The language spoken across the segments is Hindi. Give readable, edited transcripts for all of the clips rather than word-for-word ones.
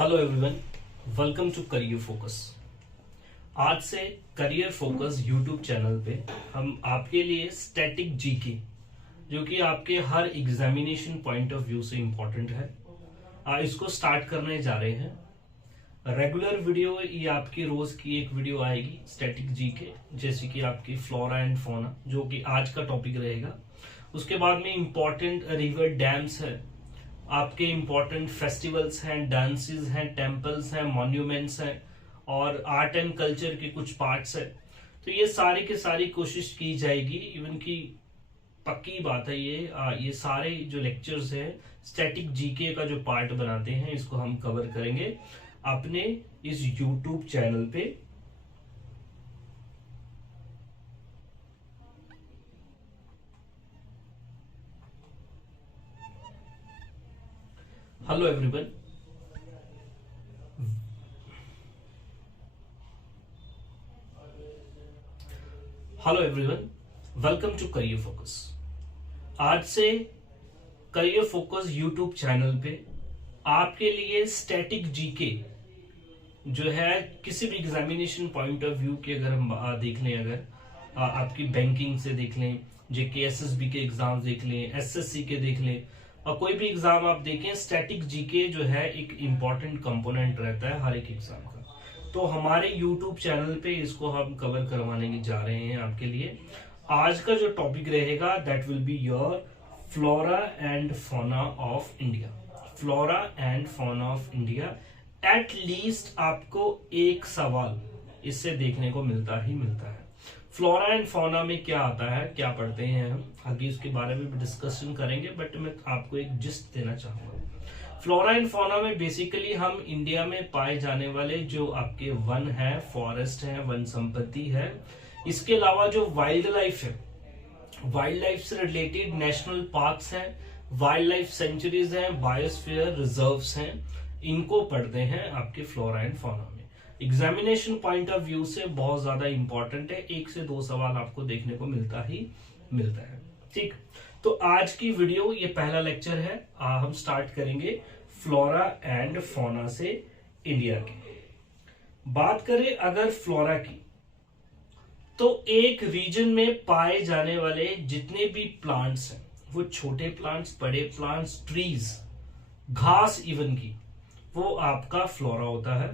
Hello everyone, welcome to career focus. आज से करियर फोकस यूट्यूब चैनल पे हम आपके लिए स्टैटिक जीके, जो कि आपके हर एग्जामिनेशन पॉइंट ऑफ व्यू से इंपॉर्टेंट है, इसको स्टार्ट करने जा रहे हैं। रेगुलर वीडियो ये आपकी रोज की एक वीडियो आएगी स्टैटिक जीके, जैसे कि आपकी फ्लोरा एंड फौना, जो कि आज का टॉपिक रहेगा। उसके बाद में इंपॉर्टेंट रिवर डैम्स है, आपके इंपॉर्टेंट फेस्टिवल्स हैं, डांसेस हैं, टेम्पल्स हैं, मॉन्यूमेंट्स हैं और आर्ट एंड कल्चर के कुछ पार्ट्स हैं। तो ये सारी की सारी कोशिश की जाएगी। इवन की पक्की बात है, ये सारे जो लेक्चर्स हैं स्टैटिक जीके का जो पार्ट बनाते हैं, इसको हम कवर करेंगे अपने इस यूट्यूब चैनल पे। Hello everyone, welcome to career focus. आज से करियर फोकस यूट्यूब चैनल पे आपके लिए स्टैटिक जीके जो है, किसी भी एग्जामिनेशन पॉइंट ऑफ व्यू के अगर हम देख लें, अगर आपकी बैंकिंग से देख लें, जेके एसएसबी के एग्जाम देख लें, एसएससी के देख लें, और कोई भी एग्जाम आप देखें, स्टैटिक जीके जो है एक इम्पॉर्टेंट कंपोनेंट रहता है हर एक एग्जाम का। तो हमारे यूट्यूब चैनल पे इसको हम कवर करवाने जा रहे हैं आपके लिए। आज का जो टॉपिक रहेगा that will be your flora and fauna of India. Flora and fauna of India, at least आपको एक सवाल इससे देखने को मिलता है। फ्लोरा एंड फौना में क्या आता है, क्या पढ़ते हैं हम, आगे इसके बारे में भी डिस्कशन करेंगे, बट मैं आपको एक जिस्ट देना चाहूंगा। फ्लोरा एंड फौना में बेसिकली हम इंडिया में पाए जाने वाले जो आपके वन है, फॉरेस्ट है, वन संपत्ति है, इसके अलावा जो वाइल्ड लाइफ है, वाइल्ड लाइफ से रिलेटेड नेशनल पार्क्स हैं, वाइल्ड लाइफ सेंचुरीज हैं, बायोस्फीयर रिजर्व्स हैं, इनको पढ़ते हैं आपके फ्लोरा एंड फौना में। एग्जामिनेशन पॉइंट ऑफ व्यू से बहुत ज्यादा इंपॉर्टेंट है, 1 से 2 सवाल आपको देखने को मिलता है। ठीक, तो आज की वीडियो ये पहला लेक्चर है। हम स्टार्ट करेंगे फ्लोरा एंड फौना से इंडिया की। बात करें अगर फ्लोरा की, तो एक रीजन में पाए जाने वाले जितने भी प्लांट्स हैं, वो छोटे प्लांट्स, बड़े प्लांट्स, ट्रीज, घास इवन की, वो आपका फ्लोरा होता है।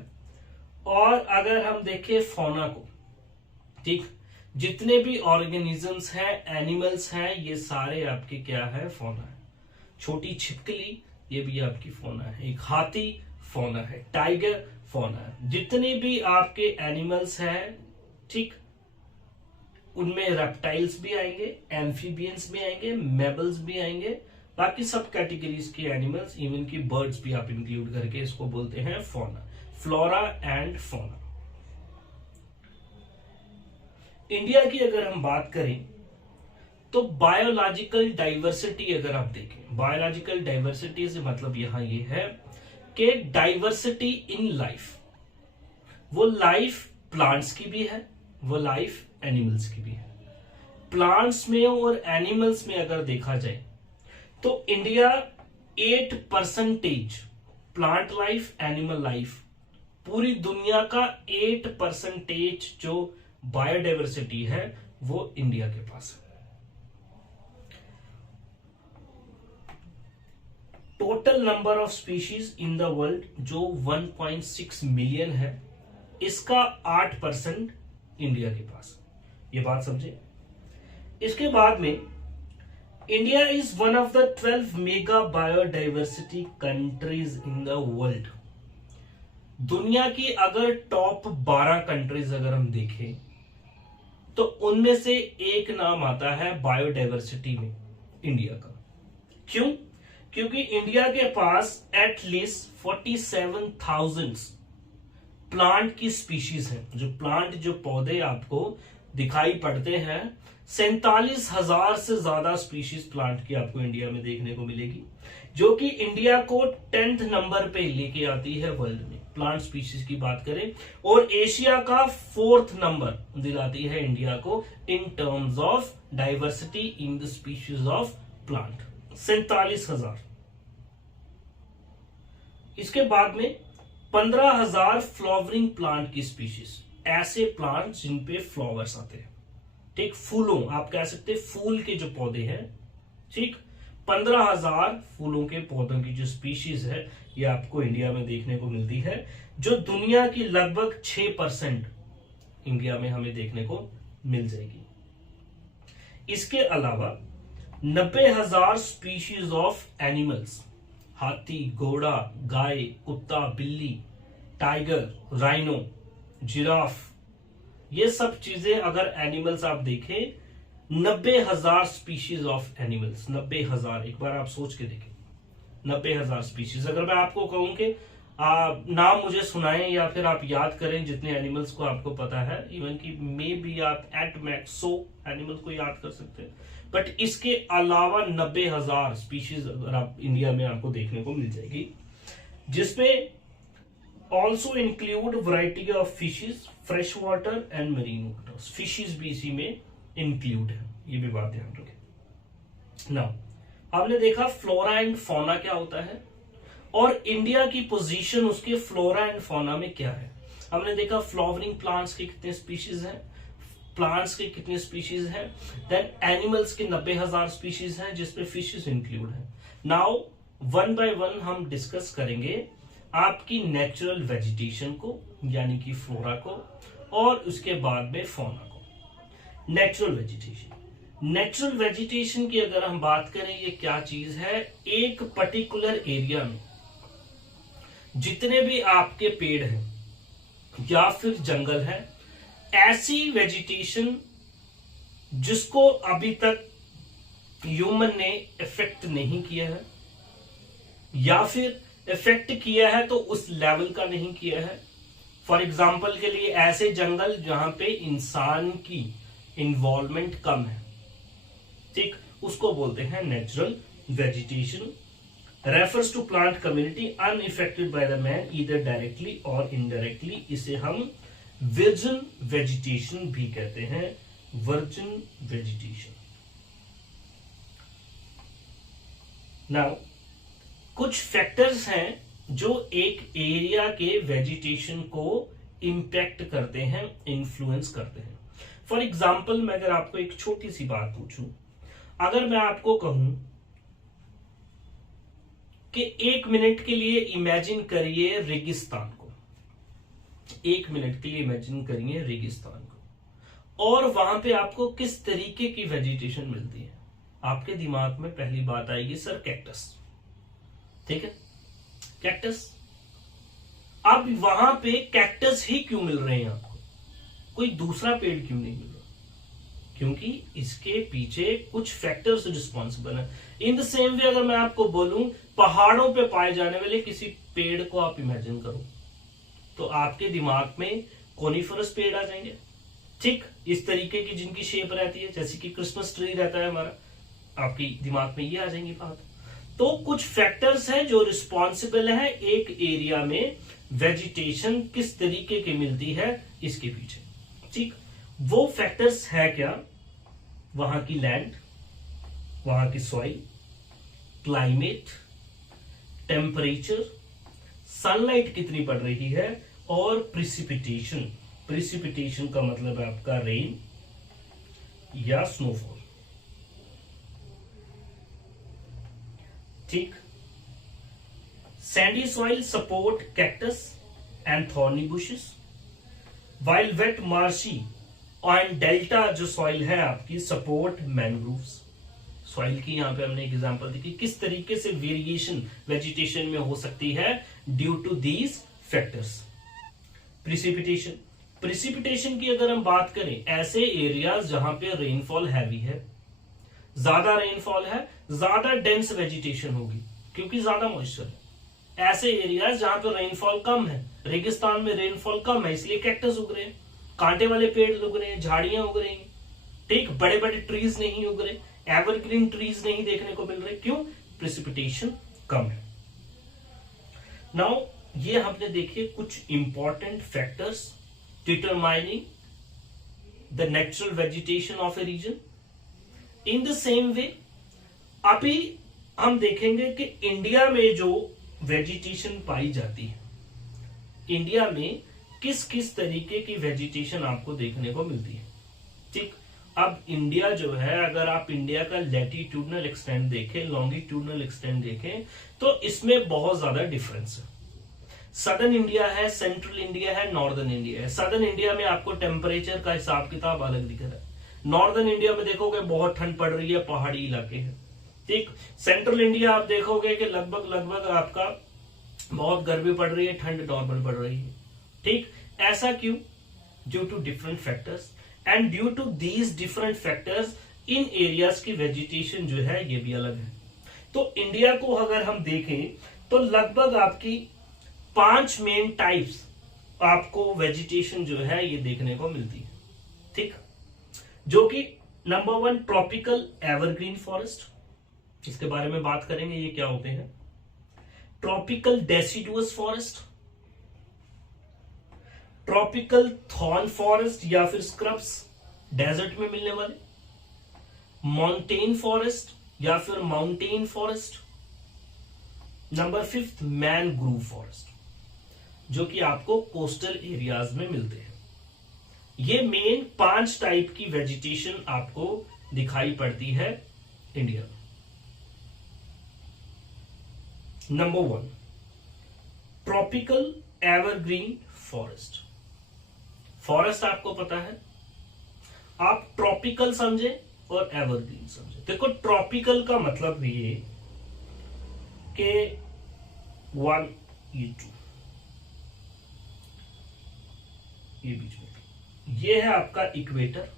और अगर हम देखें फौना को, ठीक, जितने भी ऑर्गेनिजम्स हैं, एनिमल्स हैं, ये सारे आपके क्या है, फौना है। छोटी छिपकली, ये भी आपकी फौना है। एक हाथी फौना है, टाइगर फौना है। जितने भी आपके एनिमल्स हैं, ठीक, उनमें रेप्टाइल्स भी आएंगे, एम्फीबियंस भी आएंगे, मेबल्स भी आएंगे, बाकी सब कैटेगरीज के एनिमल्स, इवन की बर्ड्स भी आप इंक्लूड करके इसको बोलते हैं fauna. Flora and fauna. India की अगर हम बात करें तो बायोलॉजिकल डाइवर्सिटी अगर आप देखें, बायोलॉजिकल डाइवर्सिटी से मतलब यहां ये है कि डाइवर्सिटी इन लाइफ, वो लाइफ प्लांट्स की भी है, वो लाइफ एनिमल्स की भी है। प्लांट्स में और एनिमल्स में अगर देखा जाए तो India 8% plant life, animal life, पूरी दुनिया का 8% जो बायोडाइवर्सिटी है वो इंडिया के पास है। Total number of species in the world जो 1.6 मिलियन है, इसका 8% इंडिया के पास। ये बात समझे। इसके बाद में India is one of the 12 mega biodiversity countries in the world. दुनिया की अगर टॉप 12 कंट्रीज अगर हम देखें तो उनमें से एक नाम आता है बायोडाइवर्सिटी में इंडिया का। क्यों? क्योंकि इंडिया के पास एटलीस्ट 47,000 प्लांट की स्पीशीज हैं। जो प्लांट, जो पौधे आपको दिखाई पड़ते हैं, 47,000 से ज्यादा स्पीशीज प्लांट की आपको इंडिया में देखने को मिलेगी, जो कि इंडिया को 10th नंबर पे लेके आती है वर्ल्ड में, प्लांट स्पीशीज की बात करें। और एशिया का 4th नंबर दिलाती है इंडिया को in terms of diversity in the species of plant, 47,000। इसके बाद में 15,000 फ्लावरिंग प्लांट की स्पीशीज, ऐसे प्लांट जिन पे फ्लावर्स आते हैं, ठीक, फूलों, आप कह सकते हैं फूल के जो पौधे हैं, ठीक, 15,000 फूलों के पौधों की जो स्पीशीज है ये आपको इंडिया में देखने को मिलती है, जो दुनिया की लगभग 6% इंडिया में हमें देखने को मिल जाएगी। इसके अलावा 90,000 स्पीशीज ऑफ एनिमल्स, हाथी, घोड़ा, गाय, कुत्ता, बिल्ली, टाइगर, राइनो, जिराफ, ये सब चीजें अगर एनिमल्स आप देखें, 90,000 स्पीशीज ऑफ एनिमल्स, 90,000, एक बार आप सोच के देखें, 90,000 स्पीशीज। अगर मैं आपको कहूं कि नाम मुझे सुनाएं या फिर आप याद करें जितने एनिमल्स को आपको पता है, इवन कि मे बी आप एट मैक्स 100 एनिमल्स को याद कर सकते हैं, बट इसके अलावा 90,000 स्पीशीज अगर आप इंडिया में आपको देखने को मिल जाएगी, जिसमें also include variety of fishes, fresh water and marine water, fishes भी इसी में इंक्लूड है, ये भी बात ध्यान रखें। नाउ हमने देखा फ्लोरा एंड फौना क्या होता है और इंडिया की पोजीशन उसके फ्लोरा एंड फौना में क्या है। हमने देखा फ्लावरिंग प्लांट्स के कितने स्पीशीज हैं, प्लांट्स के कितने स्पीशीज हैं, देन एनिमल्स के 90,000 स्पीशीज हैं जिसमें फिशेज इंक्लूड है। नाउ वन बाय वन हम डिस्कस करेंगे आपकी नेचुरल वेजिटेशन को, यानी कि फ्लोरा को, और उसके बाद में फौना को। नेचुरल वेजिटेशन, नेचुरल वेजिटेशन की अगर हम बात करें, ये क्या चीज है, एक पर्टिकुलर एरिया में जितने भी आपके पेड़ हैं या फिर जंगल है, ऐसी वेजिटेशन जिसको अभी तक ह्यूमन ने इफेक्ट नहीं किया है या फिर इफेक्ट किया है तो उस लेवल का नहीं किया है। फॉर एग्जाम्पल के लिए ऐसे जंगल जहां पे इंसान की इन्वॉल्वमेंट कम है, ठीक, उसको बोलते हैं natural vegetation. Refers to plant community unaffected by the man either directly or indirectly, इसे हम वर्जिन वेजिटेशन भी कहते हैं, वर्जिन वेजिटेशन। नाउ कुछ फैक्टर्स हैं जो एक एरिया के वेजिटेशन को इंपैक्ट करते हैं, इन्फ्लुएंस करते हैं। फॉर एग्जाम्पल मैं अगर आपको एक छोटी सी बात पूछूं, अगर मैं आपको कहूं कि 1 मिनट के लिए इमेजिन करिए रेगिस्तान को, 1 मिनट के लिए इमेजिन करिए रेगिस्तान को, और वहां पे आपको किस तरीके की वेजिटेशन मिलती है, आपके दिमाग में पहली बात आएगी सर कैक्टस, ठीक है, कैक्टस। अब वहां पे कैक्टस ही क्यों मिल रहे हैं आपको, कोई दूसरा पेड़ क्यों नहीं मिल रहा, क्योंकि इसके पीछे कुछ फैक्टर्स रिस्पॉन्सिबल है। इन द सेम वे अगर मैं आपको बोलूं पहाड़ों पे पाए जाने वाले किसी पेड़ को आप इमेजिन करो, तो आपके दिमाग में कोनिफरस पेड़ आ जाएंगे, ठीक, इस तरीके की जिनकी शेप रहती है, जैसे कि क्रिसमस ट्री रहता है हमारा, आपके दिमाग में ये आ जाएंगी बात। तो कुछ फैक्टर्स हैं जो रिस्पॉन्सिबल है एक एरिया में वेजिटेशन किस तरीके की मिलती है इसके पीछे, ठीक। वो फैक्टर्स है क्या, वहां की लैंड, वहां की सॉइल, क्लाइमेट, टेम्परेचर, सनलाइट कितनी पड़ रही है, और प्रिसिपिटेशन। प्रिसिपिटेशन का मतलब है आपका रेन या स्नोफॉल, ठीक। Sandy soil support cactus and thorny bushes, while wet marshy and delta जो सॉइल है आपकी सपोर्ट मैनग्रोव्स। सॉइल की यहां पे हमने एक एग्जांपल देखी किस तरीके से वेरिएशन वेजिटेशन में हो सकती है due to these factors. Precipitation, precipitation की अगर हम बात करें, ऐसे एरियाज जहां पे रेनफॉल हैवी है, ज्यादा रेनफॉल है, ज्यादा डेंस वेजिटेशन होगी क्योंकि ज्यादा मॉइस्चर है। ऐसे एरियाज जहां पे रेनफॉल कम है, रेगिस्तान में रेनफॉल कम है, इसलिए कैक्टस उग रहे हैं, कांटे वाले पेड़ उग रहे हैं, झाड़ियां उग रही हैं, ठीक, बड़े बड़े ट्रीज नहीं उग रहे, एवरग्रीन ट्रीज नहीं देखने को मिल रहे, क्यों, प्रिसिपिटेशन कम है। नाउ ये हमने देखे कुछ important factors determining the natural vegetation of a region. In the same way अभी हम देखेंगे कि इंडिया में जो वेजिटेशन पाई जाती है, इंडिया में किस किस तरीके की वेजिटेशन आपको देखने को मिलती है। ठीक, अब इंडिया जो है, अगर आप इंडिया का लैटिट्यूडनल एक्सटेंट देखें, लॉन्गिट्यूडनल एक्सटेंट देखें, तो इसमें बहुत ज्यादा डिफरेंस है। सदर्न इंडिया है, सेंट्रल इंडिया है, नॉर्दर्न इंडिया है। सदर्न इंडिया में आपको टेम्परेचर का हिसाब किताब अलग दिख रहा है। नॉर्दर्न इंडिया में देखोगे बहुत ठंड पड़ रही है, पहाड़ी इलाके हैं। ठीक, सेंट्रल इंडिया आप देखोगे कि लगभग आपका बहुत गर्मी पड़ रही है, ठंड नॉर्मल पड़ रही है। ठीक, ऐसा क्यों? Due to different factors, and due to these different factors in areas की वेजिटेशन जो है ये भी अलग है। तो इंडिया को अगर हम देखें तो लगभग आपकी 5 मेन टाइप्स आपको वेजिटेशन जो है ये देखने को मिलती है। ठीक, जो कि नंबर 1 ट्रॉपिकल एवरग्रीन फॉरेस्ट, इसके बारे में बात करेंगे ये क्या होते हैं। Tropical deciduous forest, tropical thorn forest या फिर स्क्रब्स, डेजर्ट में मिलने वाले, माउंटेन फॉरेस्ट या फिर mountain forest, number 5 mangrove forest, जो कि आपको कोस्टल एरियाज में मिलते हैं। ये मेन 5 टाइप की वेजिटेशन आपको दिखाई पड़ती है इंडिया में। Number 1 tropical evergreen forest. Forest आपको पता है, आप ट्रॉपिकल समझे और एवरग्रीन समझे। देखो, ट्रॉपिकल का मतलब ये कि 1 ये 2 ये बीच में ये है आपका इक्वेटर,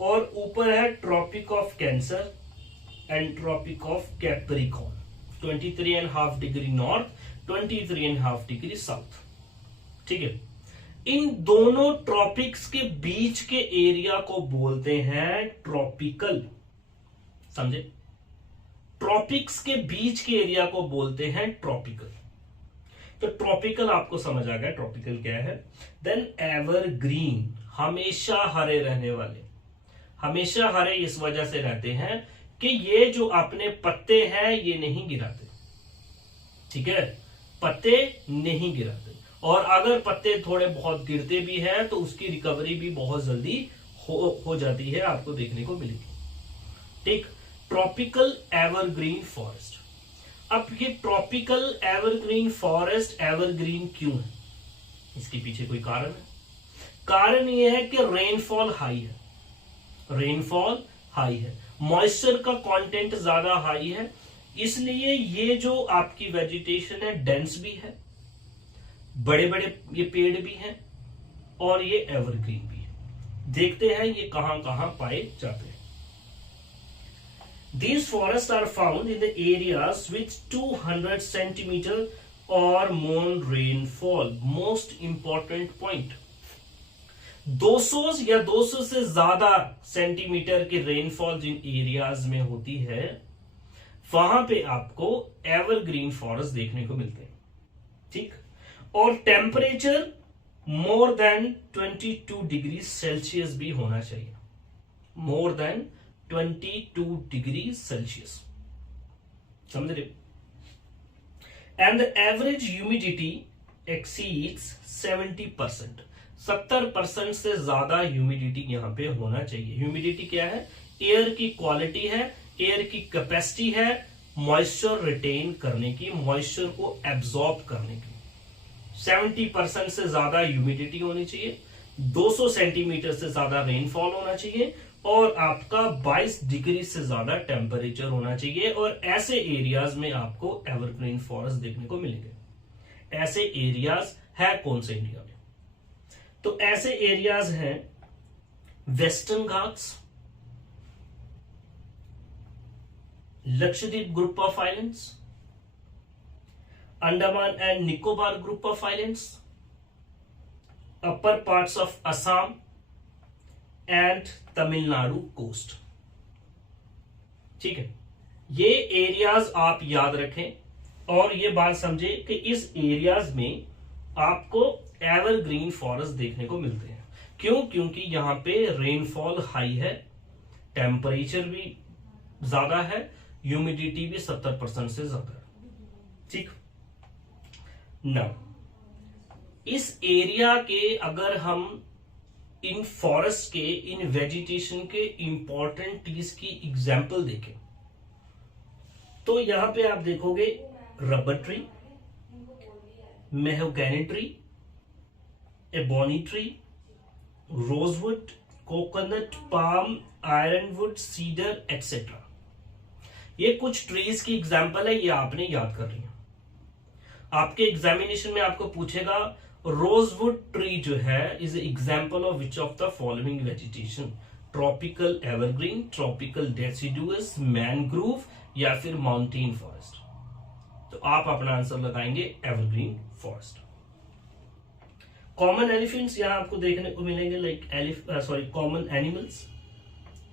और ऊपर है tropic of cancer and tropic of capricorn, 23.5 degree north, 23.5 degree south. ठीक है, इन दोनों ट्रॉपिक्स के बीच के एरिया को बोलते हैं ट्रॉपिकल। समझे? ट्रॉपिक्स के बीच के एरिया को बोलते हैं ट्रॉपिकल। तो ट्रॉपिकल आपको समझ आ गया ट्रॉपिकल क्या है। देन एवरग्रीन, हमेशा हरे रहने वाले। हमेशा हरे इस वजह से रहते हैं कि ये जो अपने पत्ते हैं ये नहीं गिराते। ठीक है, पत्ते नहीं गिराते, और अगर पत्ते थोड़े बहुत गिरते भी हैं तो उसकी रिकवरी भी बहुत जल्दी हो जाती है, आपको देखने को मिलेगी। ठीक, ट्रॉपिकल एवरग्रीन फॉरेस्ट। अब ये ट्रॉपिकल एवरग्रीन फॉरेस्ट एवरग्रीन क्यों है? इसके पीछे कोई कारण है। कारण ये है कि रेनफॉल हाई है, रेनफॉल हाई है, मॉइस्चर का कंटेंट ज्यादा हाई है, इसलिए ये जो आपकी वेजिटेशन है डेंस भी है, बड़े बड़े ये पेड़ भी हैं, और ये एवरग्रीन भी है। देखते हैं ये कहां कहां पाए जाते हैं। These forests are found in the areas with 200 centimeter or more rainfall. Most important point. 200 या 200 से ज्यादा सेंटीमीटर की रेनफॉल जिन एरियाज में होती है वहां पे आपको एवरग्रीन फॉरेस्ट देखने को मिलते हैं। ठीक, और temperature more than 22 degree Celsius भी होना चाहिए, मोर देन 22 डिग्री सेल्सियस। समझ रहे? And the average humidity exceeds 70%। 70% से ज्यादा ह्यूमिडिटी यहां पे होना चाहिए। ह्यूमिडिटी क्या है? एयर की क्वालिटी है, एयर की कैपेसिटी है मॉइस्चर रिटेन करने की, मॉइस्चर को एब्जॉर्ब करने की। 70% से ज्यादा ह्यूमिडिटी होनी चाहिए, 200 सेंटीमीटर से ज्यादा रेनफॉल होना चाहिए, और आपका 22 डिग्री से ज्यादा टेम्परेचर होना चाहिए। और ऐसे एरियाज में आपको एवरग्रीन फॉरेस्ट देखने को मिलेंगे। ऐसे एरियाज है कौन से इंडिया में? तो ऐसे एरियाज हैं Western Ghats, Lakshadweep group of islands, Andaman and Nicobar group of islands, upper parts of Assam and Tamil Nadu coast. ठीक है, ये एरियाज आप याद रखें और ये बात समझे कि इस एरियाज में आपको एवरग्रीन फॉरेस्ट देखने को मिलते हैं। क्यों? क्योंकि यहां पे रेनफॉल हाई है, टेम्परेचर भी ज्यादा है, ह्यूमिडिटी भी 70% से ज्यादा है। ठीक, नाउ इस एरिया के अगर हम इन फॉरेस्ट के, इन वेजिटेशन के इंपॉर्टेंट ट्रीज की एग्जाम्पल देखें तो यहां पे आप देखोगे rubber tree, mahogany tree, ebony tree, rosewood, coconut, palm, ironwood, cedar etcetera. ये कुछ ट्रीज की एग्जाम्पल है, ये आपने याद कर लिया। आपके एग्जामिनेशन में आपको पूछेगा रोजवुड ट्री जो है is example of which of the following vegetation, tropical evergreen, tropical deciduous, mangrove या फिर माउंटेन फॉरेस्ट। तो आप अपना आंसर लगाएंगे एवरग्रीन फॉरेस्ट। कॉमन एलिफेंट्स यहां आपको देखने को मिलेंगे, like common animals,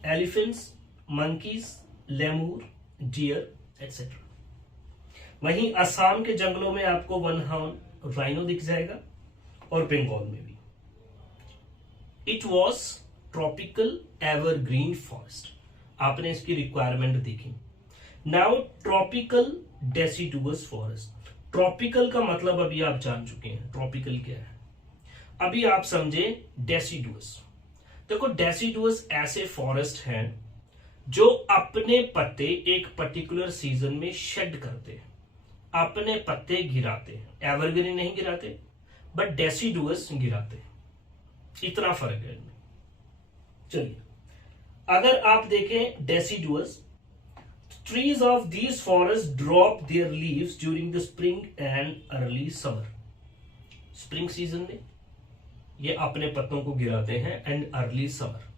elephants, monkeys, lemur, deer etcetera. वहीं असम के जंगलों में आपको वन हॉर्न राइनो दिख जाएगा और बंगाल में भी। It was tropical evergreen forest, आपने इसकी रिक्वायरमेंट देखी। Now tropical deciduous forest. Tropical का मतलब अभी आप जान चुके हैं, ट्रॉपिकल क्या है। अभी आप समझे डेसिडुअस। देखो डेसिडुअस ऐसे फॉरेस्ट हैं जो अपने पत्ते एक पर्टिकुलर सीजन में शेड करते हैं, अपने पत्ते गिराते हैं। एवरग्रीन नहीं गिराते बट डेसिडुअस गिराते हैं, इतना फर्क है इनमें। चलिए अगर आप देखें deciduous, trees of these forest drop there leaves during the spring and early summer. Spring season में ये अपने पत्तों को गिराते हैं and early summer.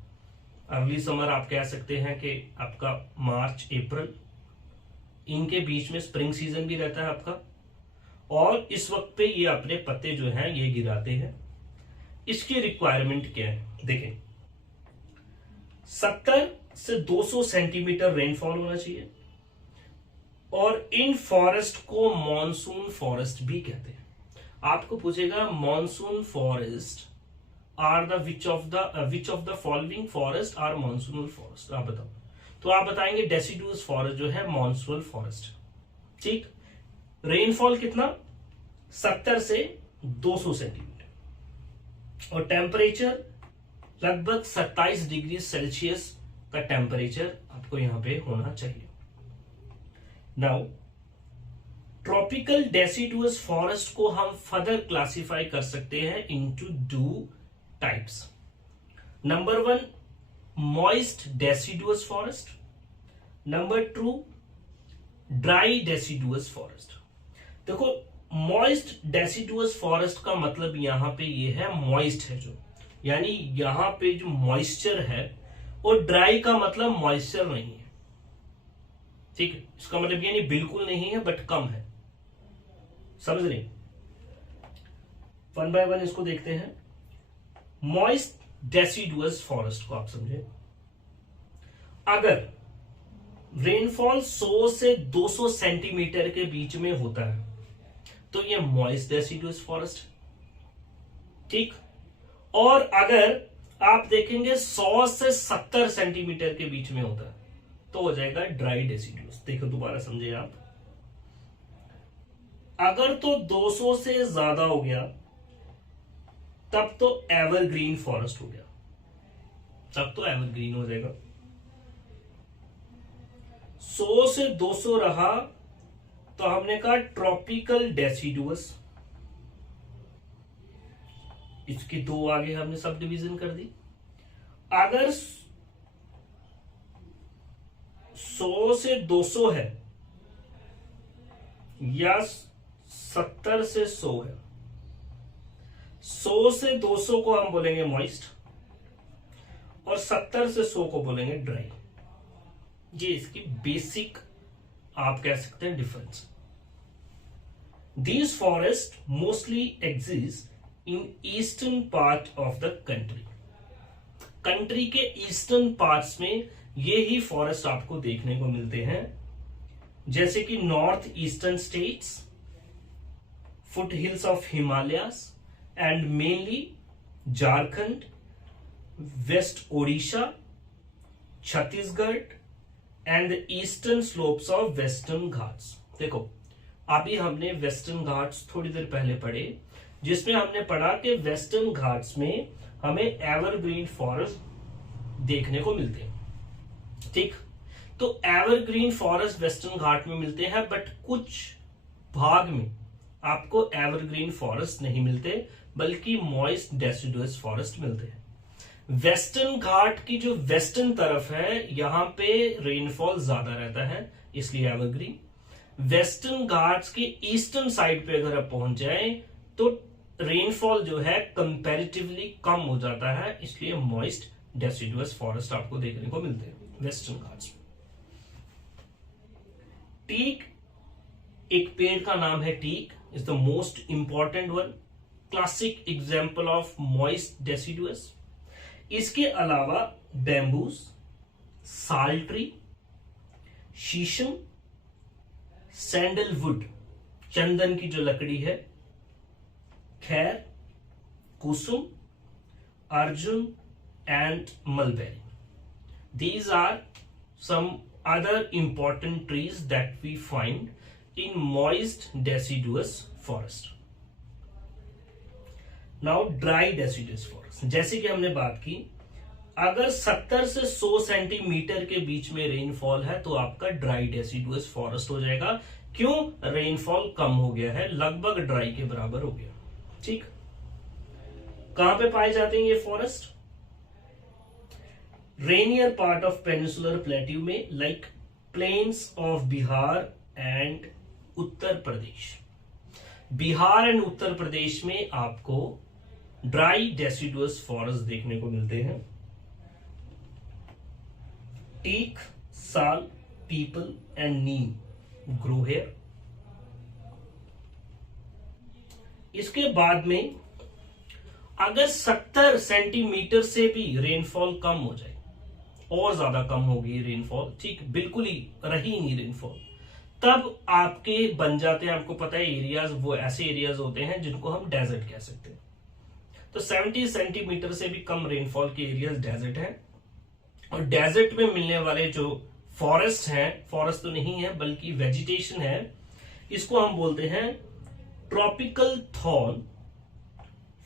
Early summer आप कह सकते हैं कि आपका मार्च अप्रैल, इनके बीच में स्प्रिंग सीजन भी रहता है आपका, और इस वक्त पे ये अपने पत्ते जो हैं ये गिराते हैं। इसकी रिक्वायरमेंट क्या है देखें, 70 से 200 सेंटीमीटर रेनफॉल होना चाहिए, और इन फॉरेस्ट को मॉनसून फॉरेस्ट भी कहते हैं। आपको पूछेगा monsoon forest are the which of the following forest are monsoonal forest, आप बताओ। तो आप बताएंगे डेसिडुअस फॉरेस्ट जो है मॉनसूनल फॉरेस्ट। ठीक, रेनफॉल कितना, 70 से 200 सेंटीमीटर, और टेम्परेचर लगभग 27 डिग्री सेल्सियस का टेम्परेचर आपको यहां पे होना चाहिए। नाउ ट्रॉपिकल डेसिडुअस फॉरेस्ट को हम फर्दर क्लासिफाई कर सकते हैं into 2 types. Number 1 moist deciduous forest, number 2 dry deciduous forest. देखो मॉइस्ट डेसिडुअस फॉरेस्ट का मतलब यहां पे ये है मॉइस्ट है जो, यानी यहां पे जो मॉइस्चर है, और ड्राई का मतलब मॉइस्चर नहीं है। ठीक है, इसका मतलब ये नहीं बिल्कुल नहीं है बट कम है। समझ रहे, वन बाय वन इसको देखते हैं। मॉइस्ट डेसिडुअस फॉरेस्ट को आप समझे, अगर रेनफॉल 100 से 200 सेंटीमीटर के बीच में होता है तो ये मॉइस्ट डेसिडुअस फॉरेस्ट। ठीक, और अगर आप देखेंगे 100 से 70 सेंटीमीटर के बीच में होता है तो हो जाएगा ड्राई डेसिडुअस। देखो दोबारा समझे आप, अगर तो 200 से ज्यादा हो गया तब तो एवरग्रीन फॉरेस्ट हो गया, तब तो एवरग्रीन हो जाएगा। 100 से 200 रहा तो हमने कहा ट्रॉपिकल डेसिडुअस। इसके 2 आगे हमने सब डिवीजन कर दी। अगर 100 से 200 है या 70 से 100 है, 100 से 200 को हम बोलेंगे मॉइस्ट और 70 से 100 को बोलेंगे ड्राई। ये इसकी बेसिक आप कह सकते हैं difference. These forest mostly exist in eastern part of the country. Country के ईस्टर्न पार्ट्स में ये ही फॉरेस्ट आपको देखने को मिलते हैं, जैसे कि north eastern states, foot hills of Himalayas and mainly Jharkhand, west Odisha, Chhattisgarh and the eastern slopes of Western Ghats. देखो अभी हमने वेस्टर्न घाट्स थोड़ी देर पहले पढ़े, जिसमें हमने पढ़ा कि वेस्टर्न घाट्स में हमें एवरग्रीन फॉरेस्ट देखने को मिलते हैं। ठीक, तो एवरग्रीन फॉरेस्ट वेस्टर्न घाट में मिलते हैं, बट कुछ भाग में आपको एवरग्रीन फॉरेस्ट नहीं मिलते, बल्कि मॉइस्ट डेसिडुअस फॉरेस्ट मिलते हैं। वेस्टर्न घाट की जो वेस्टर्न तरफ है, यहां पे रेनफॉल ज्यादा रहता है, इसलिए एवरग्रीन। वेस्टर्न घाट्स की ईस्टर्न साइड पे अगर आप पहुंच जाएं तो रेनफॉल जो है कंपैरेटिवली कम हो जाता है, इसलिए मॉइस्ट डेसिडुअस फॉरेस्ट आपको देखने को मिलते हैं वेस्टर्न घाट्स में। टीक, एक पेड़ का नाम है teak, is the most important one, classic example of moist deciduous. इसके अलावा बैम्बूस, साल्ट्री, शीशम, सैंडलवुड, चंदन की जो लकड़ी है, खैर, कुसुम, अर्जुन and mulberry. These are some other important trees that we find in moist deciduous forest. Now dry deciduous forest, जैसे कि हमने बात की, अगर 70 से 100 सेंटीमीटर के बीच में रेनफॉल है तो आपका ड्राई डेसिडुअस फॉरेस्ट हो जाएगा। क्यों? रेनफॉल कम हो गया है, लगभग ड्राई के बराबर हो गया। ठीक, कहां पे पाए जाते हैं ये forest? Rainier part of peninsular plateau में, like plains of Bihar and Uttar Pradesh. Bihar and Uttar Pradesh में आपको ड्राई डेसिडुअस फॉरेस्ट देखने को मिलते हैं। टीक, साल, people and Neem grow here. इसके बाद में अगर 70 सेंटीमीटर से भी रेनफॉल कम हो जाए, और ज्यादा कम होगी रेनफॉल, ठीक, बिल्कुल ही रही नहीं रेनफॉल, तब आपके बन जाते हैं, आपको पता है एरियाज, वो ऐसे एरियाज होते हैं जिनको हम डेजर्ट कह सकते हैं। तो 70 सेंटीमीटर से भी कम रेनफॉल के एरियाज डेजर्ट हैं। और डेजर्ट में मिलने वाले जो फॉरेस्ट हैं, फॉरेस्ट तो नहीं है बल्कि वेजिटेशन है, इसको हम बोलते हैं tropical thorn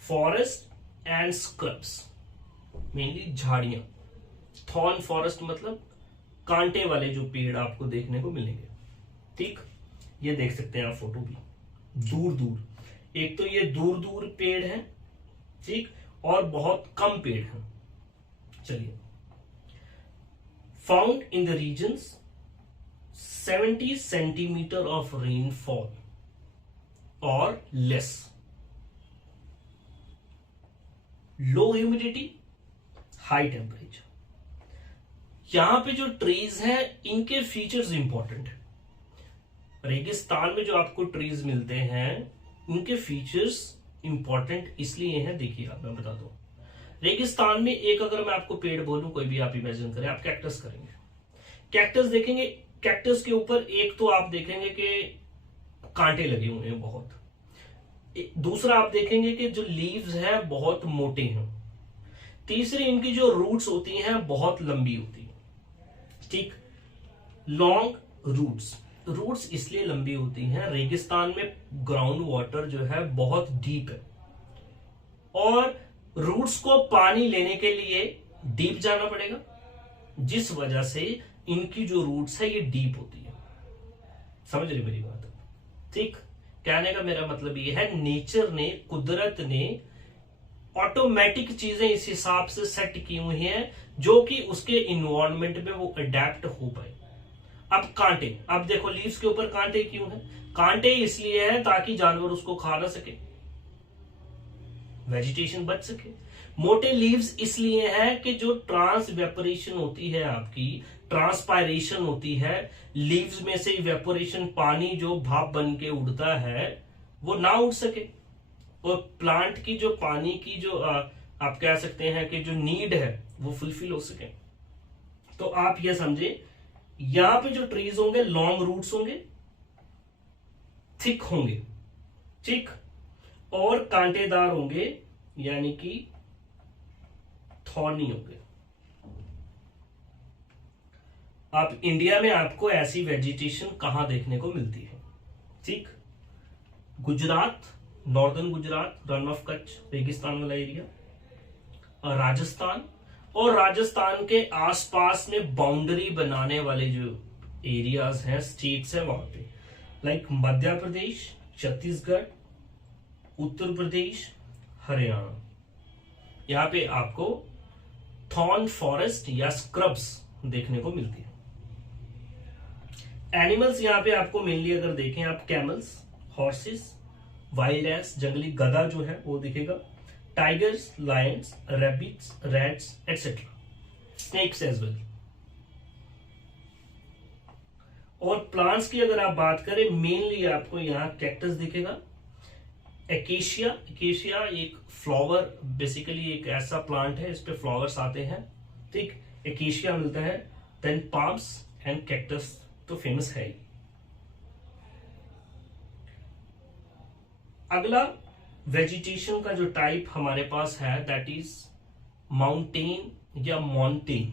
forest and scrubs, mainly झाड़ियां। थॉर्न फॉरेस्ट मतलब कांटे वाले जो पेड़ आपको देखने को मिलेंगे। ठीक, ये देख सकते हैं आप फोटो भी, दूर दूर, एक तो ये दूर दूर पेड़ हैं, ठीक, और बहुत कम पेड़ हैं। चलिए, found in the regions 70 centimetre of rainfall और less, low humidity, high temperature. यहां पे जो ट्रीज हैं इनके फीचर्स इंपॉर्टेंट है। रेगिस्तान में जो आपको ट्रीज मिलते हैं उनके फीचर्स इंपॉर्टेंट इसलिए हैं, देखिए आप, मैं बता दूं, रेगिस्तान में एक अगर मैं आपको पेड़ बोलूं, कोई भी आप इमेजिन करें, आप कैक्टस करेंगे, कैक्टस देखेंगे, कैक्टस के ऊपर एक तो आप देखेंगे कि कांटे लगे हुए हैं बहुत, दूसरा आप देखेंगे कि जो लीव्स है बहुत मोटे हैं, तीसरी इनकी जो रूट्स होती हैं बहुत लंबी होती है। ठीक, लॉन्ग रूट्स इसलिए लंबी होती हैं, रेगिस्तान में ग्राउंड वाटर जो है बहुत डीप है, और रूट्स को पानी लेने के लिए डीप जाना पड़ेगा, जिस वजह से इनकी जो रूट्स है ये डीप होती है। समझ रहे मेरी बात? ठीक, कहने का मेरा मतलब ये है, नेचर ने, कुदरत ने ऑटोमेटिक चीजें इस हिसाब से सेट की हुई हैं जो कि उसके इन्वायरमेंट में वो अडेप्ट हो पाए। अब कांटे, अब देखो लीव्स के ऊपर कांटे क्यों हैं? कांटे इसलिए हैं ताकि जानवर उसको खा ना सके, वेजिटेशन बच सके। मोटे लीव्स इसलिए हैं कि जो ट्रांसवेपोरेशन होती है, आपकी ट्रांसपायरेशन होती है, लीव्स में से इवेपोरेशन, पानी जो भाप बन के उड़ता है वो ना उड़ सके, और प्लांट की जो पानी की जो आप कह सकते हैं कि जो नीड है वो फुलफिल हो सके। तो आप ये समझे, यहां पे जो ट्रीज होंगे लॉन्ग रूट्स होंगे, थिक होंगे, ठीक, और कांटेदार होंगे, यानी कि थॉर्नी होंगे। आप इंडिया में आपको ऐसी वेजिटेशन कहां देखने को मिलती है? ठीक, Gujarat, northern Gujarat, run of Kutch, रेगिस्तान वाला एरिया, और राजस्थान, और राजस्थान के आसपास में बाउंड्री बनाने वाले जो एरियाज हैं, स्टेट्स हैं वहां पे, लाइक मध्य प्रदेश, छत्तीसगढ़, उत्तर प्रदेश, हरियाणा। यहां पे आपको थॉर्न फॉरेस्ट या स्क्रब्स देखने को मिलती है। एनिमल्स यहां पे आपको मेनली अगर देखें आप, कैमल्स, हॉर्सेस, वाइल्ड एस, जंगली गधा जो है वो दिखेगा, tigers, lions, rabbits, rats etcetera, snakes as well. और प्लांट्स की अगर आप बात करें, मेनली आपको यहाँ कैक्टस दिखेगा, एकेशिया। एकेशिया एक फ्लावर, बेसिकली एक ऐसा प्लांट है इस पे फ्लावर्स आते हैं, ठीक, एकेशिया मिलता है। देन पाम्स एंड कैक्टस तो फेमस है ही। अगला वेजिटेशन का जो टाइप हमारे पास है दैट इज माउंटेन या मॉन्टेन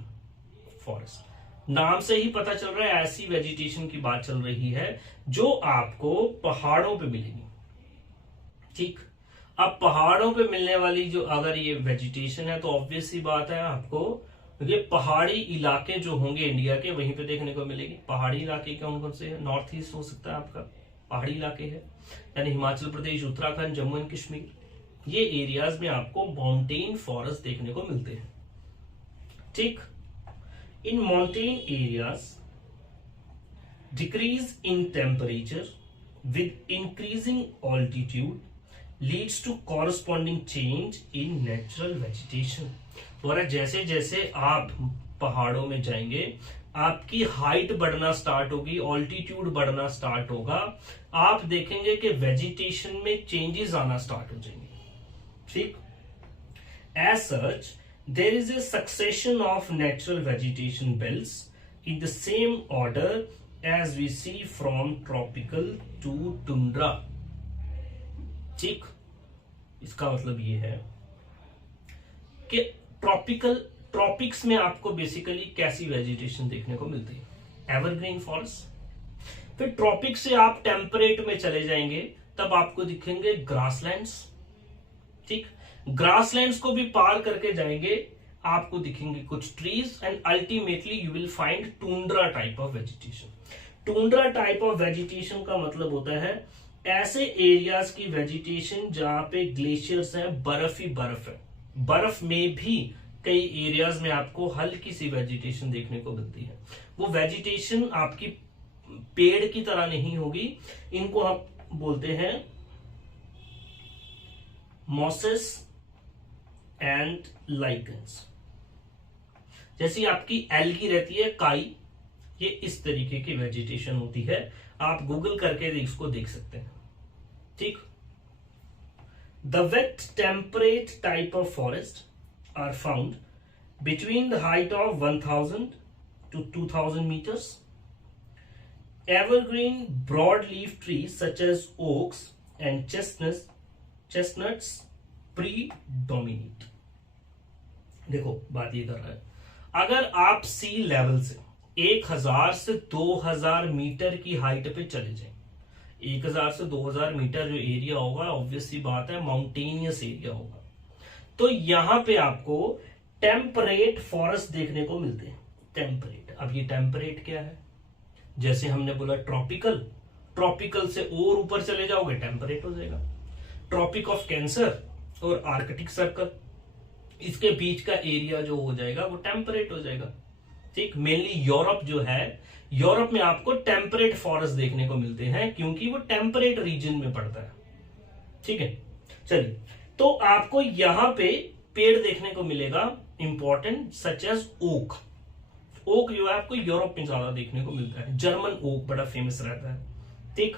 फॉरेस्ट। नाम से ही पता चल रहा है ऐसी वेजिटेशन की बात चल रही है जो आपको पहाड़ों पे मिलेगी, ठीक। अब पहाड़ों पे मिलने वाली जो अगर ये वेजिटेशन है तो ऑब्वियस सी बात है आपको ये पहाड़ी इलाके जो होंगे इंडिया के वहीं पे देखने को मिलेगी। पहाड़ी इलाके कौन कौन से हैं? नॉर्थ ईस्ट हो सकता है आपका, पहाड़ी इलाके है, यानी हिमाचल प्रदेश, उत्तराखंड, जम्मू एंड कश्मीर, ये एरियाज में आपको माउंटेन फॉरेस्ट देखने को मिलते हैं, ठीक। In mountain areas decrease in temperature with increasing altitude leads to corresponding change in natural vegetation. और जैसे जैसे आप पहाड़ों में जाएंगे आपकी हाइट बढ़ना स्टार्ट होगी, ऑल्टीट्यूड बढ़ना स्टार्ट होगा, आप देखेंगे कि वेजिटेशन में चेंजेस आना स्टार्ट हो जाएंगे, ठीक। As such there is a succession of natural vegetation belts in the same order as we see from tropical to tundra, ठीक। इसका मतलब ये है कि ट्रॉपिक्स में आपको बेसिकली कैसी वेजिटेशन देखने को मिलती है? Evergreen forest. फिर ट्रॉपिक से आप टेम्परेट में चले जाएंगे तब आपको दिखेंगे ग्रासलैंड्स, ठीक। ग्रासलैंड्स को भी पार करके जाएंगे आपको दिखेंगे कुछ trees and ultimately you will find tundra type of vegetation. Tundra type of vegetation का मतलब होता है ऐसे एरियाज की वेजिटेशन जहां पे ग्लेशियर्स है, बर्फ ही बर्फ है, बर्फ में भी कई एरियाज में आपको हल्की सी वेजिटेशन देखने को मिलती है। वो वेजिटेशन आपकी पेड़ की तरह नहीं होगी, इनको आप बोलते हैं मॉसेस एंड लाइकन्स। जैसी आपकी एल्गी रहती है, काई, ये इस तरीके की वेजिटेशन होती है, आप गूगल करके इसको देख सकते हैं, ठीक। The wet temperate type of forest are found between the height of 1000 to 2000 meters. Evergreen broadleaf trees such as oaks and chestnuts predominate. देखो बात ये कर रहा है, अगर आप सी लेवल से 1000 से 2000 मीटर की हाइट पे चले जाएं, 1000 से 2000 मीटर जो एरिया होगा ऑब्वियस सी बात है माउंटेनियस एरिया होगा, तो यहां पे आपको टेम्परेट फॉरेस्ट देखने को मिलते हैं। टेम्परेट, अब ये टेम्परेट क्या है? जैसे हमने बोला ट्रॉपिकल, ट्रॉपिकल से और ऊपर चले जाओगे टेम्परेट हो जाएगा। ट्रॉपिक ऑफ कैंसर और आर्कटिक सर्कल, इसके बीच का एरिया जो हो जाएगा वो टेम्परेट हो जाएगा, ठीक। मेनली यूरोप जो है, यूरोप में आपको टेम्परेट फॉरेस्ट देखने को मिलते हैं क्योंकि वो टेम्परेट रीजन में पड़ता है, ठीक है। चलिए, तो आपको यहां पे पेड़ देखने को मिलेगा important such as oak. Oak जो है आपको यूरोप में ज्यादा देखने को मिलता है, जर्मन ओक बड़ा फेमस रहता है, ठीक।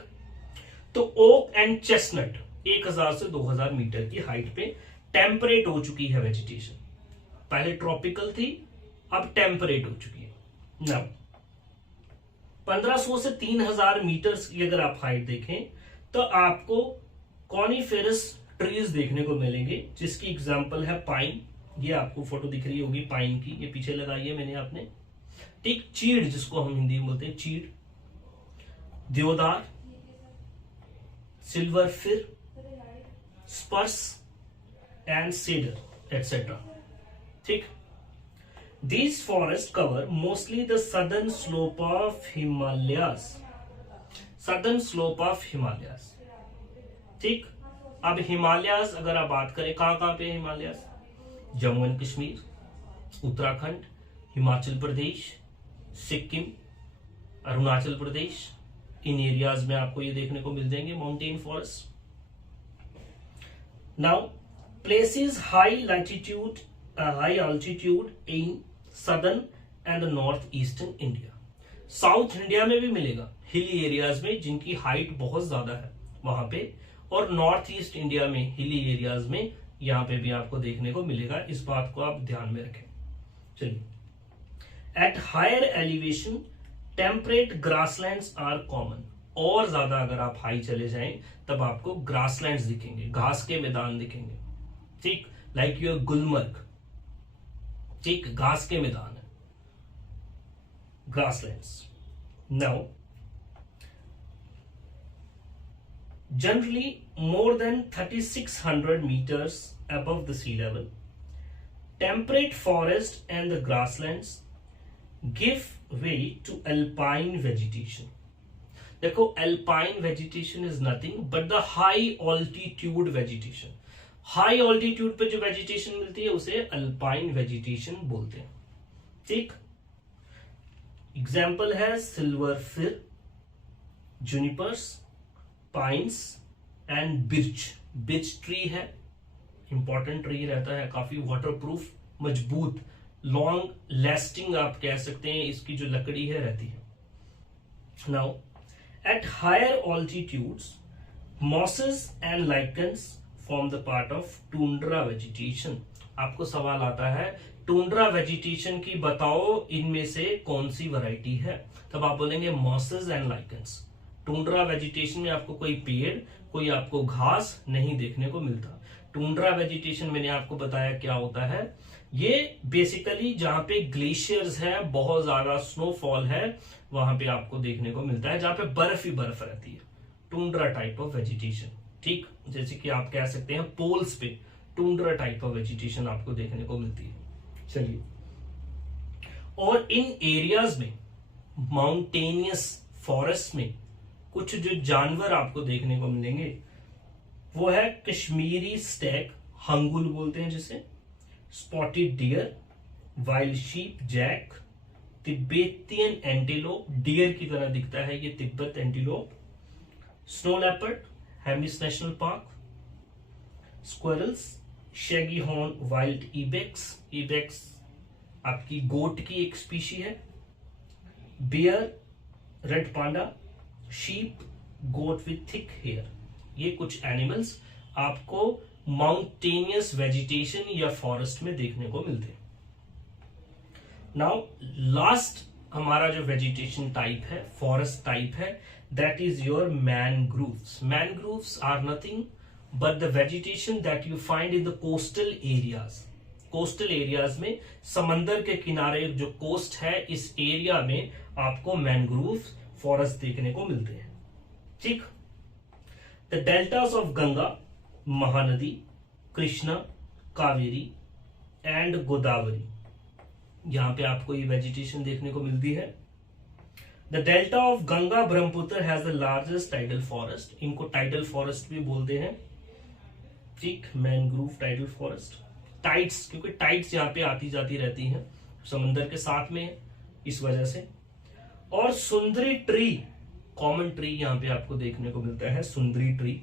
तो ओक एंड चेस्टनट 1000 से 2000 मीटर की हाइट पे टेम्परेट हो चुकी है वेजिटेशन। पहले ट्रॉपिकल थी, अब टेम्परेट हो चुकी है। नाउ 1500 से 3000 मीटर की अगर आप हाइट देखें तो आपको कॉनिफेरस ट्रीज देखने को मिलेंगे, जिसकी एग्जांपल है पाइन। ये आपको फोटो दिख रही होगी पाइन की, ये पीछे लगाई है मैंने आपने, ठीक। चीड़, जिसको हम हिंदी में बोलते हैं चीड़, देवदार, सिल्वर फिर, स्पर्स एंड सीडर एटसेट्रा। ठीक। These forests cover mostly the southern slope of Himalayas. Southern slope of Himalayas. ठीक। अब हिमालयास अगर आप बात करें कहां कहां पे Himalayas, Jammu and Kashmir, Uttarakhand, Himachal Pradesh, Sikkim, Arunachal Pradesh, in areas में आपको ये देखने को मिल जाएंगे mountain forest. Now places high latitude high altitude in southern and north eastern India. South India में भी मिलेगा हिली एरियाज में जिनकी हाइट बहुत ज्यादा है वहां पे, और नॉर्थ ईस्ट इंडिया में हिली एरियाज में यहां पे भी आपको देखने को मिलेगा। इस बात को आप ध्यान में रखें। चलिए, at higher elevation temperate grasslands are common. और ज्यादा अगर आप हाई चले जाएं तब आपको ग्रासलैंड्स दिखेंगे, घास के मैदान दिखेंगे। ठीक, लाइक योर गुलमर्ग, ठीक, घास के मैदान है, grasslands. Now generally more than 3600 meters above the sea level, temperate forest and the grasslands give way to alpine vegetation. देखो, alpine vegetation is nothing but the high altitude vegetation. High altitude पे जो वेजिटेशन मिलती है उसे अल्पाइन वेजिटेशन बोलते हैं। ठीक, एग्जाम्पल है सिल्वर फिर, junipers, pines and birch. Birch tree है, इंपॉर्टेंट ट्री रहता है, काफी वाटरप्रूफ, मजबूत, लॉन्ग लास्टिंग आप कह सकते हैं, इसकी जो लकड़ी है रहती है। Now at higher altitudes mosses and lichens form the part of tundra vegetation. आपको सवाल आता है टुंड्रा वेजिटेशन की बताओ इनमें से कौन सी वैरायटी है, तब आप बोलेंगे mosses and lichens. Tundra vegetation में आपको कोई पेड़, कोई आपको घास नहीं देखने को मिलता। टुंड्रा वेजिटेशन मैंने आपको बताया क्या होता है, ये बेसिकली जहां पे ग्लेशियर्स है, बहुत ज्यादा स्नोफॉल है, वहां पे आपको देखने को मिलता है, जहां पे बर्फ ही बर्फ रहती है। Tundra type of vegetation. ठीक, जैसे कि आप कह सकते हैं पोल्स पे टुंड्रा टाइप ऑफ वेजिटेशन आपको देखने को मिलती है। चलिए, और इन एरियाज में माउंटेनियस फॉरेस्ट में कुछ जो जानवर आपको देखने को मिलेंगे वो है कश्मीरी स्टैग, हंगुल बोलते हैं जिसे, spotted deer, wild sheep jack, Tibetan antelope, deer की तरह दिखता है ये Tibet antelope, snow leopard, Hemis National Park, squirrels, shaggy horn wild ibex, ibex आपकी गोट की एक स्पीशी है, bear, red panda, sheep, goat with thick hair. ये कुछ एनिमल्स आपको माउंटेनियस वेजिटेशन या फॉरेस्ट में देखने को मिलते हैं। नाउ लास्ट हमारा जो वेजिटेशन टाइप है, फॉरेस्ट टाइप है, that is your mangroves. Mangroves are nothing but the vegetation that you find in the coastal areas. Coastal areas में, समंदर के किनारे जो कोस्ट है, इस एरिया में आपको मैनग्रूव फॉरेस्ट देखने को मिलते हैं। ठीक, the deltas of Ganga, Mahanadi, Krishna, Kaveri and Godavari, यहां पे आपको ये वेजिटेशन देखने को मिलती है। The delta of Ganga Brahmaputra has the largest tidal forest. इनको टाइडल फॉरेस्ट भी बोलते हैं। ठीक, मैनग्रूव टाइडल फॉरेस्ट। टाइड्स, क्योंकि टाइड्स यहाँ पे आती जाती रहती हैं, समंदर के साथ में, इस वजह से। और सुंदरी ट्री, कॉमन ट्री यहां पे आपको देखने को मिलता है, सुंदरी ट्री,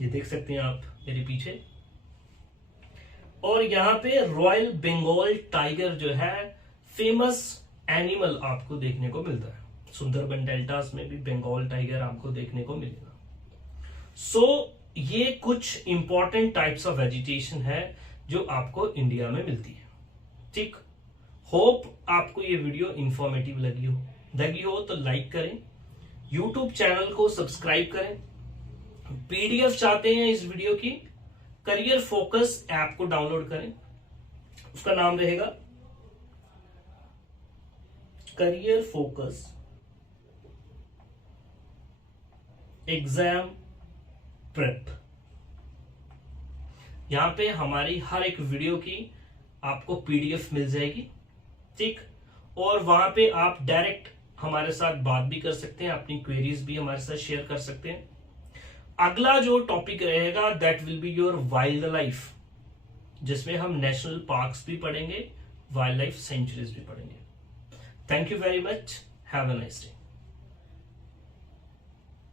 ये देख सकते हैं आप मेरे पीछे। और यहाँ पे रॉयल बंगाल टाइगर जो है फेमस एनिमल आपको देखने को मिलता है। सुंदरबन डेल्टास में भी बंगाल टाइगर आपको देखने को मिलेगा। ये कुछ इंपॉर्टेंट टाइप्स ऑफ वेजिटेशन है जो आपको इंडिया में मिलती है। ठीक, होप आपको ये वीडियो इंफॉर्मेटिव लगी हो तो लाइक करें, यूट्यूब चैनल को सब्सक्राइब करें। पीडीएफ चाहते हैं इस वीडियो की, करियर फोकस ऐप को डाउनलोड करें, उसका नाम रहेगा करियर फोकस एग्जाम प्रेप। यहाँ पे हमारी हर एक वीडियो की आपको पीडीएफ मिल जाएगी, ठीक। और वहां पे आप डायरेक्ट हमारे साथ बात भी कर सकते हैं, अपनी क्वेरीज भी हमारे साथ शेयर कर सकते हैं। अगला जो टॉपिक रहेगा that will be your wild life, जिसमें हम नेशनल पार्क्स भी पढ़ेंगे, वाइल्ड लाइफ सेंचुरीज भी पढ़ेंगे। Thank you very much, have a nice day.